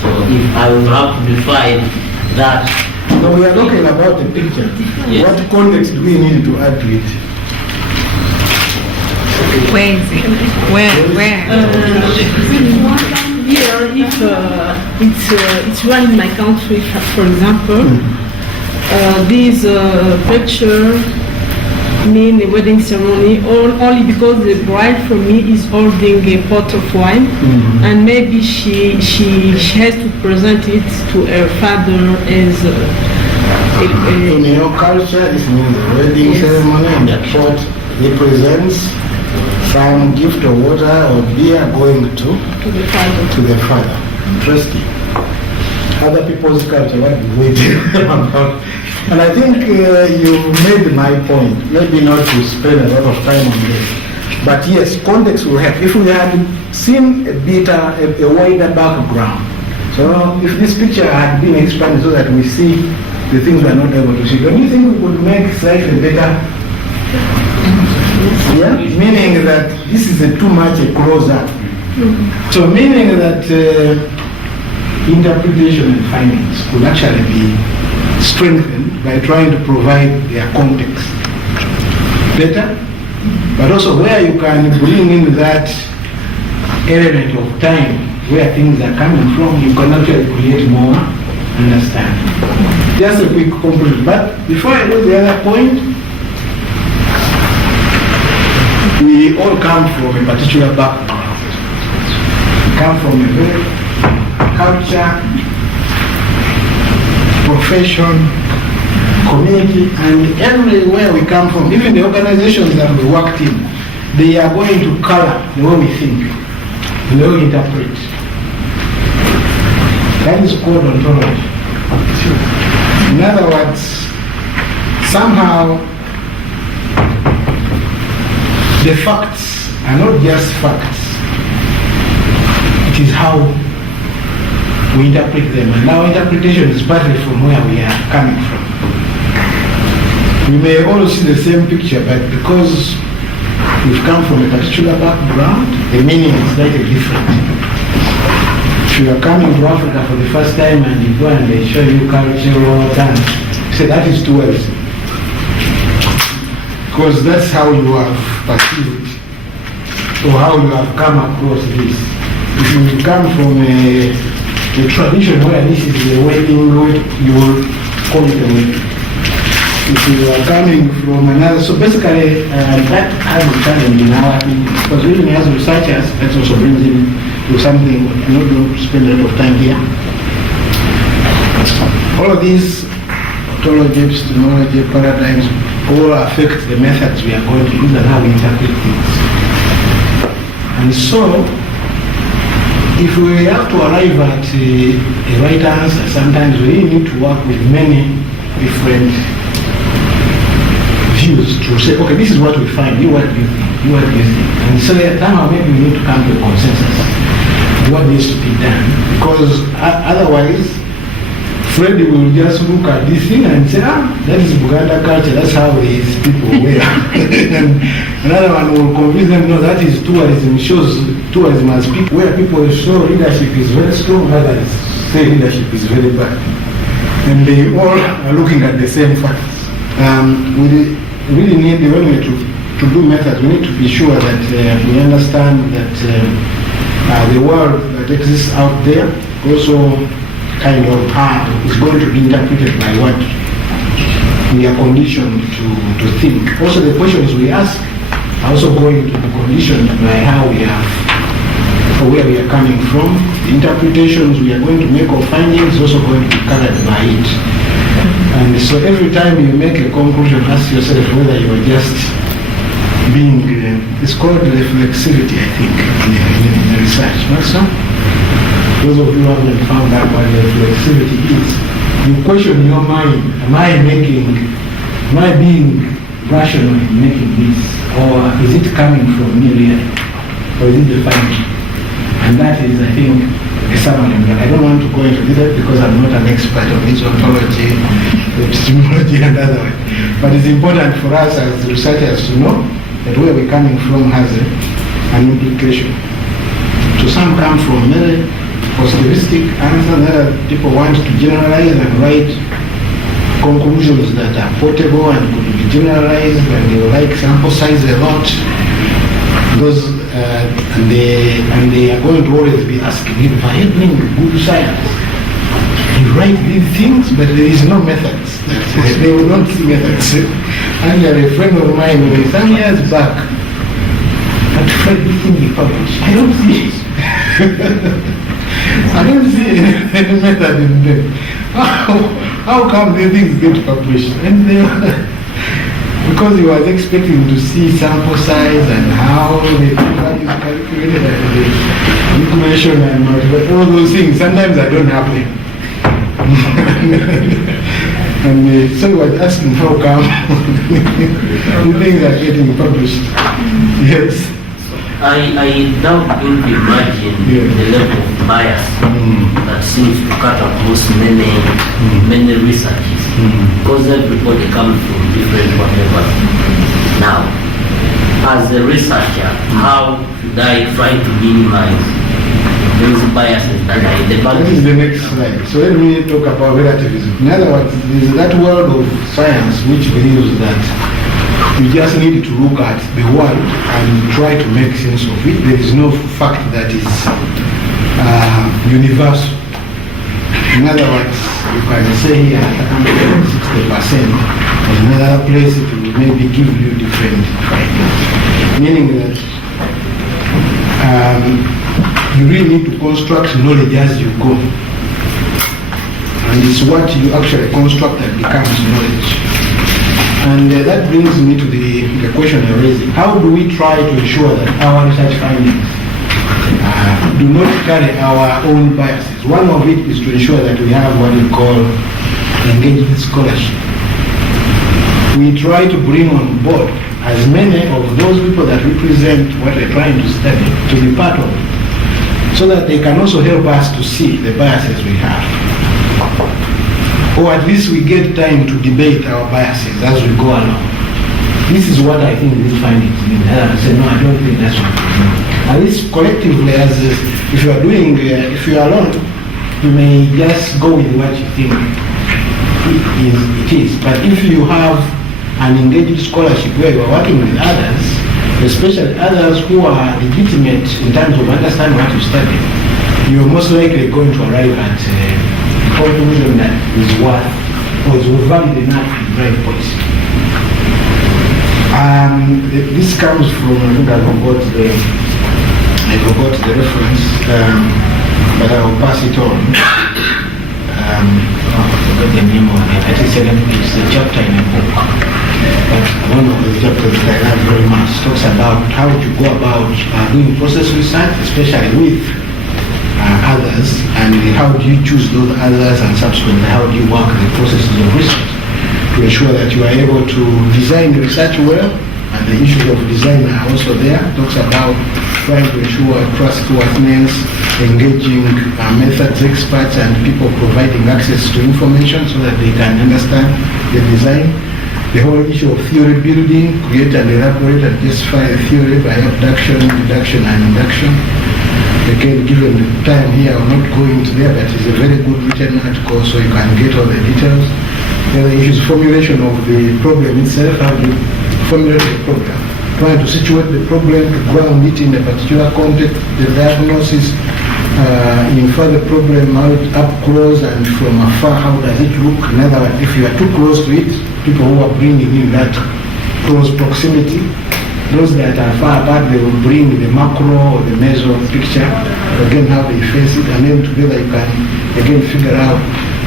so if I would have to define that. No, we are talking about the picture. Yes. What context do we need to add to it? Where is it? Where? Here, if it's one in my country, for example, this picture mean a wedding ceremony only because the bride for me is holding a pot of wine, and maybe she has to present it to her father as In your culture, this means a wedding ceremony, and the pot represents some gift of water or beer going to the father. the father. Interesting. Other people's culture, what do we do about? And I think you made my point. Maybe not to spend a lot of time on this, but yes, context will help. If we had seen a wider background, so if this picture had been expanded so that we see the things we are not able to see, don't you think we could make slightly better? Yeah, meaning that this is too much a close-up. So meaning that interpretation and findings could actually be strengthened by trying to provide their context better, but also where you can bring in that element of time where things are coming from, you can actually create more understanding. Just a quick conclusion. But before I go to the other point, we all come from a particular background. We come from a very culture, profession, community, and everywhere we come from, even the organizations that we worked in, they are going to color the way we think, the way we interpret. That is called ontology. In other words, somehow the facts are not just facts. It is how we interpret them, and our interpretation is partly from where we are coming from. We may all see the same picture, but because we've come from a particular background, the meaning is slightly different. If you are coming to Africa for the first time and you go and they show you cultural dance, you say that is tourism. Because that's how you have perceived or how you have come across this. If you come from a tradition where this is the wedding road, you will call it a wedding. If you are coming from another, so basically that has a challenge in our, because even as researchers, that also brings in to something. I'm not going to spend a lot of time here. All of these ontology, epistemology, paradigms, all affect the methods we are going to use and how we interpret things. And so, if we have to arrive at a right answer, sometimes we need to work with many different views to say, okay, this is what we find, you what do you think, you what do you think. And so somehow maybe we need to come to a consensus of what needs to be done. Because otherwise, Freddy will just look at this thing and say, that is Buganda culture, that's how these people wear. And another one will convince them, no, that is tourism, shows tourism as people, where people show leadership is very strong, others say leadership is very bad. And they all are looking at the same facts. We really need, when we to do methods, we need to be sure that we understand that the world that exists out there also kind of is going to be interpreted by what we are conditioned to think. Also the questions we ask are also going to be conditioned by how we have, or where we are coming from. The interpretations we are going to make of findings is also going to be colored by it. And so every time you make a conclusion, ask yourself whether you are just being, it's called reflexivity, I think, in the research, not so? Those of you who haven't found out what reflexivity is, you question in your mind, am I being rational in making this, or is it coming from me really, or is it the finding? And that is, I think, a summary. I don't want to go into detail because I'm not an expert on this ontology, epistemology, and other way. But it's important for us as researchers to know that where we're coming from has an implication. So some come from very positivistic answers, other people want to generalize and write conclusions that are portable and could be generalized, and they like sample size a lot. Those and they are going to always be asking, if I am doing good science, you write these things, but there is no methods. They will not see methods. And a friend of mine, some years back, but Fred, this thing we published, I don't see it. I don't see any method in them. How come these things get published? And they because he was expecting to see sample size and how the value is calculated and the information and all those things. Sometimes I don't have them. And so he was asking how come the things are getting published. Yes. I now begin to imagine the level of bias that seems to cut across many researches, because everybody comes from different whatever. Now, as a researcher, how should I try to minimize those biases that I develop? This is the next slide. So let me talk about relativism. In other words, there is that world of science which believes that you just need to look at the world and try to make sense of it. There is no fact that is universal. In other words, you can say here 60%, and another place it will maybe give you different findings. Meaning that you really need to construct knowledge as you go. And it's what you actually construct that becomes knowledge. And that brings me to the question I raised. How do we try to ensure that our research findings do not carry our own biases? One of it is to ensure that we have what we call engaged scholarship. We try to bring on board as many of those people that represent what we're trying to study to be part of it, so that they can also help us to see the biases we have. Or at least we get time to debate our biases as we go along. This is what I think these findings mean. I say, no, I don't think that's what it means. At least collectively, as if you are doing, if you are alone, you may just go with what you think it is. But if you have an engaged scholarship where you are working with others, especially others who are legitimate in terms of understanding what you study, you are most likely going to arrive at a conclusion that is worth or is valid enough to drive policy. This comes from, I think I forgot the reference, but I will pass it on. I forgot the name of it. I think it's a chapter in a book. But one of the chapters that I like very much talks about how to go about doing process research, especially with others, and how do you choose those others, and subsequently how do you work the processes of research to ensure that you are able to design the research well, and the issues of design are also there. It talks about trying to ensure trustworthiness, engaging methods experts and people providing access to information so that they can understand the design. The whole issue of theory building, create and elaborate and justify a theory by abduction, deduction and induction. Again, given the time here, I'm not going to there, but it's a very good written article so you can get all the details. The other issue is formulation of the problem itself, how to formulate the program. Trying to situate the problem, to ground it in a particular context, the diagnosis, infer the problem out up close and from afar, how does it look? In other words, if you are too close to it, people who are bringing in that close proximity, those that are far apart, they will bring the macro or the meso picture, again how they face it, and then together you can again figure out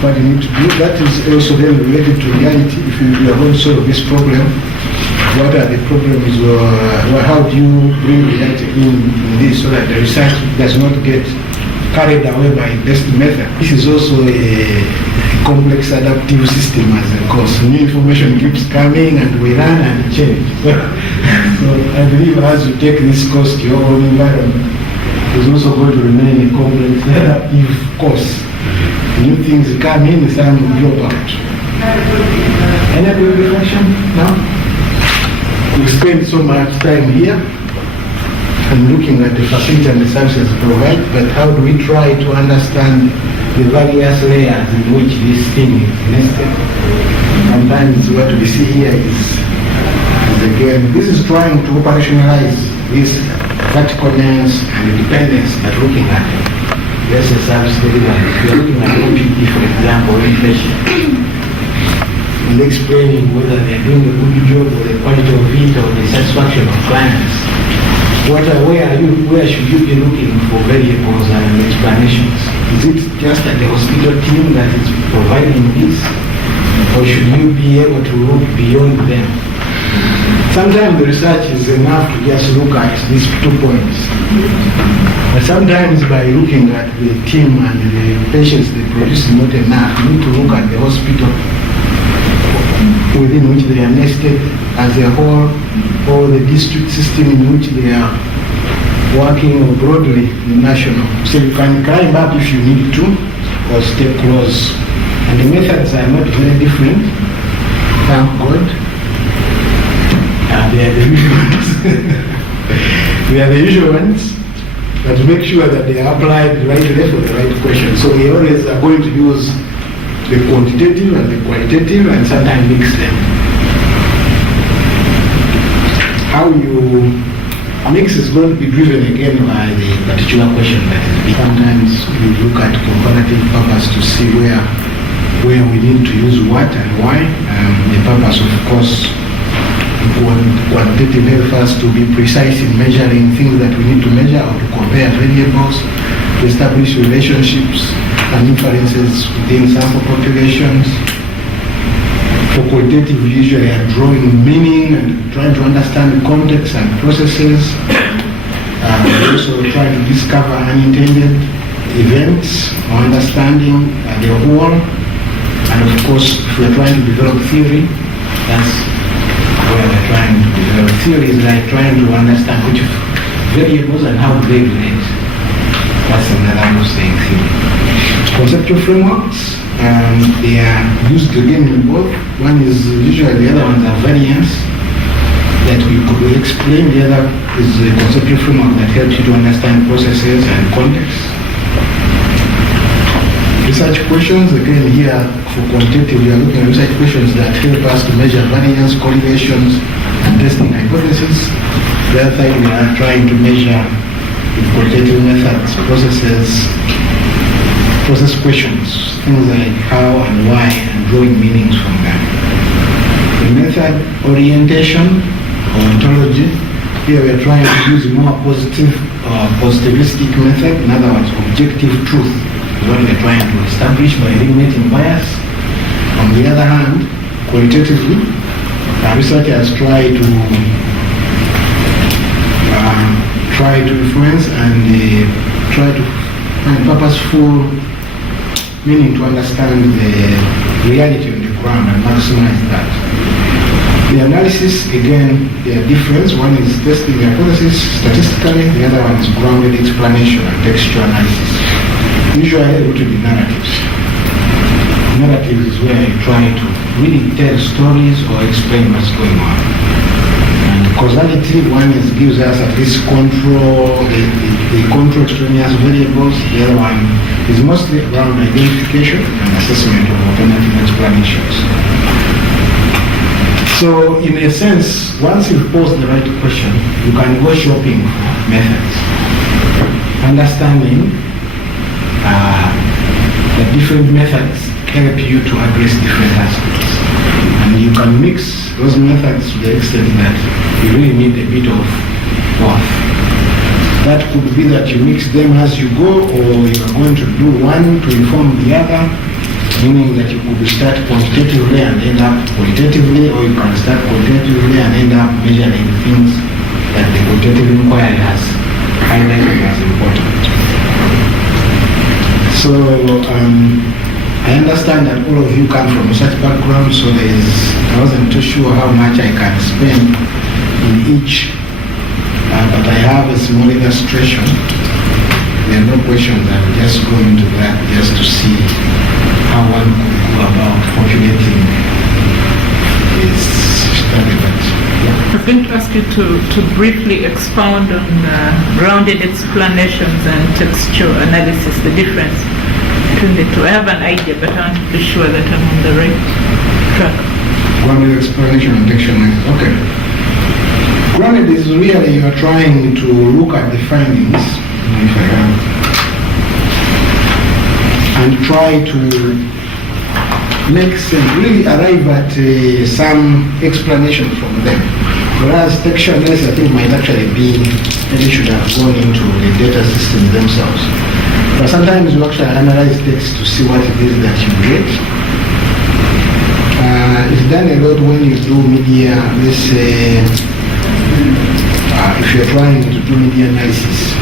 what you need to do. That is also then related to reality. If you are going to solve this problem, what are the problems, or how do you bring reality in this so that the research does not get carried away by this method? This is also a complex adaptive system as a course. New information keeps coming and we learn and change. So I believe as you take this course to your own environment, it's also going to remain a complex adaptive course. New things come in, some will drop out. Any other reflection now? We spend so much time here and looking at the facility and the services provided, but how do we try to understand the various layers in which this thing is nested? Sometimes what we see here is again, this is trying to operationalize this verticalness and dependence that we're looking at. There's a service delivery. If you're looking at OPD, for example, inflation, and explaining whether they're doing a good job or the quality of it or the satisfaction of clients. Where should you be looking for variables and explanations? Is it just at the hospital team that is providing this? Or should you be able to look beyond them? Sometimes the research is enough to just look at these 2 points. But sometimes by looking at the team and the patients they produce is not enough. You need to look at the hospital within which they are nested as a whole, or the district system in which they are working, or broadly the national. So you can climb up if you need to, or stay close. And the methods are not very different, thank God. They are the usual ones. They are the usual ones, but to make sure that they are applied rightly for the right question. So we always are going to use the quantitative and the qualitative and sometimes mix them. How you mix is going to be driven again by the particular question that is being. Sometimes we look at comparative purpose to see where we need to use what and why. The purpose, of course, quantitative helps us to be precise in measuring things that we need to measure or to compare variables. to establish relationships and inferences within sample populations. For qualitative, usually are drawing meaning and trying to understand context and processes. We also try to discover unintended events or understanding the whole. And of course, if we're trying to develop theory, that's where we're trying to develop theory, is like trying to understand which variables and how they relate. That's another way of saying theory. Conceptual frameworks, they are used again in both. One is usually, the other ones are variants that we could explain. The other is a conceptual framework that helps you to understand processes and context. Research questions, again here for quantitative, we are looking at research questions that help us to measure variance, correlations, and testing hypotheses. The other side, we are trying to measure with qualitative methods, process questions, things like how and why, and drawing meanings from them. The method orientation or ontology, here we are trying to use a more positivistic method, in other words, objective truth, is what we are trying to establish by eliminating bias. On the other hand, qualitatively, researchers try to influence and try to find purposeful meaning to understand the reality on the ground and maximize that. The analysis, again, there are different. One is testing the hypothesis statistically, the other one is grounded explanation and textual analysis. Usually it will be narratives. Narratives is where you try to really tell stories or explain what's going on. And causality, one is gives us at least control, the control extraneous variables. The other one is mostly around identification and assessment of alternative explanations. So in a sense, once you've posed the right question, you can go shopping for methods. Understanding the different methods help you to address different aspects. And you can mix those methods to the extent that you really need a bit of both. That could be that you mix them as you go, or you are going to do one to inform the other, meaning that you could start quantitatively and end up qualitatively, or you can start qualitatively and end up measuring things that the qualitative inquiry has highlighted as important. So I understand that all of you come from research background, so I wasn't too sure how much I can spend in each, but I have a small illustration. There are no questions. I will just go into that just to see how one could go about formulating this study. I'm going to ask you to briefly expound on grounded explanations and textual analysis, the difference between the two. I have an idea, but I want to be sure that I'm on the right track. Grounded explanation and textual analysis. Okay. Grounded is really you are trying to look at the findings, if I have, and try to make sense, really arrive at some explanation from them. Whereas textual analysis, I think, might actually be, maybe should have gone into the data systems themselves. But sometimes you actually analyze text to see what it is that you get. It's done a lot when you do media, let's say, if you're trying to do media analysis,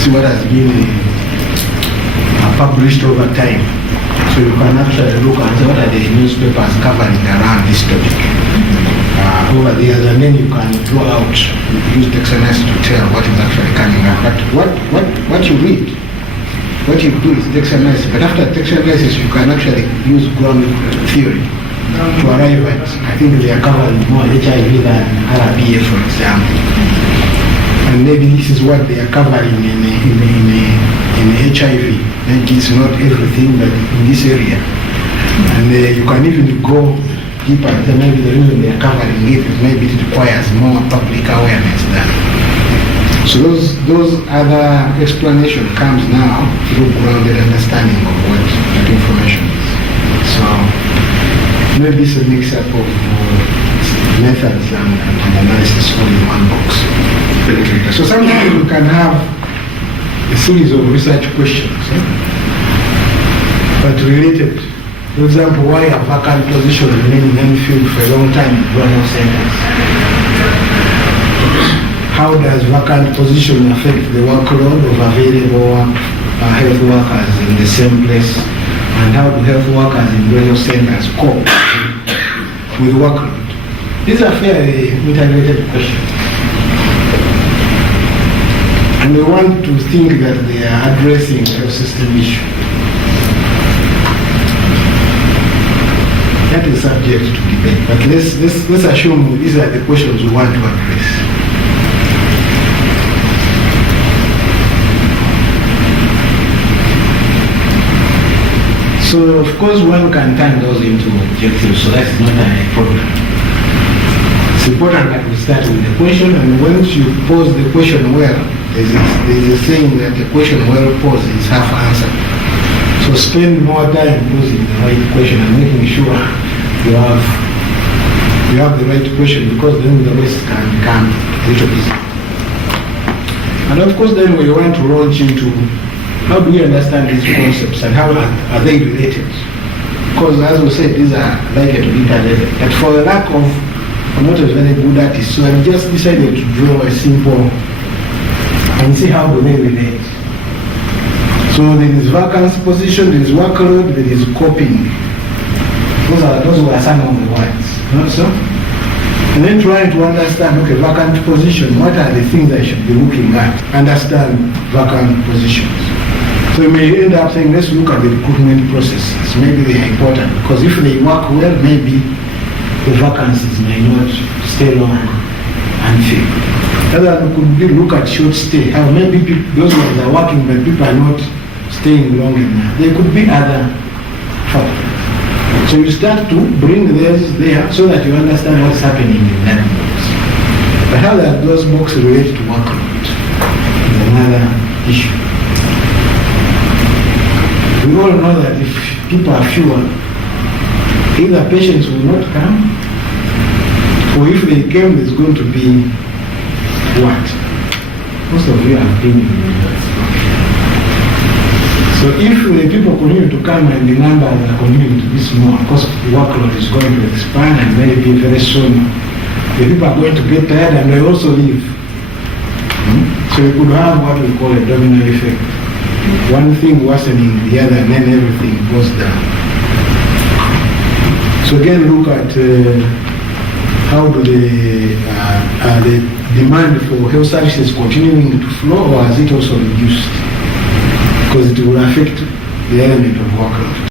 see what has been published over time. So you can actually look and see what are the newspapers covering around this topic over the years, and then you can draw out, use text analysis to tell what is actually coming up. But what you read, what you do is text analysis. But after text analysis, you can actually use ground theory to arrive at, I think they are covering more HIV than RPA, for example. And maybe this is what they are covering in HIV. Maybe it's not everything, but in this area. And you can even go deeper. Maybe the reason they are covering it is maybe it requires more public awareness than. So those other explanation comes now through grounded understanding of what that information is. So maybe it's a mix-up of methods and analysis all in one box. So sometimes you can have a series of research questions, but related. For example, why a vacant position remain unfilled for a long time in rural centers? How does vacant position affect the workload of available health workers in the same place? And how do health workers in rural centers cope with workload? These are fairly interrelated questions. And we want to think that they are addressing health system issue. That is subject to debate, but let's assume these are the questions we want to address. So of course one can turn those into objectives, so that's not a problem. It's important that we start with the question, and once you pose the question well, there's a saying that the question well posed is half answered. So spend more time posing the right question and making sure you have the right question, because then the rest can become a little easier. And of course then we want to launch into how do we understand these concepts and how are they related? Because as we said, these are likely to be interrelated. But for the lack of, I'm not a very good artist, so I just decided to draw a simple and see how do they relate. So there is vacancy position, there is workload, there is coping. Those were some of the words, not so? And then trying to understand, okay, vacant position, what are the things I should be looking at? Understand vacant positions. So you may end up saying, let's look at the recruitment processes. Maybe they are important, because if they work well, maybe the vacancies may not stay long and fill. Other we could look at short stay, how maybe those ones are working, but people are not staying long enough. There could be other factors. So you start to bring those there so that you understand what's happening in that box. But how that those boxes relate to workload is another issue. We all know that if people are fewer, either patients will not come, or if they came, there's going to be what? Most of you have been in that. So if the people continue to come and the numbers are continuing to be small, of course the workload is going to expand, and maybe very soon the people are going to get tired and they also leave. So you could have what we call a domino effect. One thing worsening the other, and then everything goes down. So again, look at how do the demand for health services continuing to flow, or has it also reduced? Because it will affect the element of workload.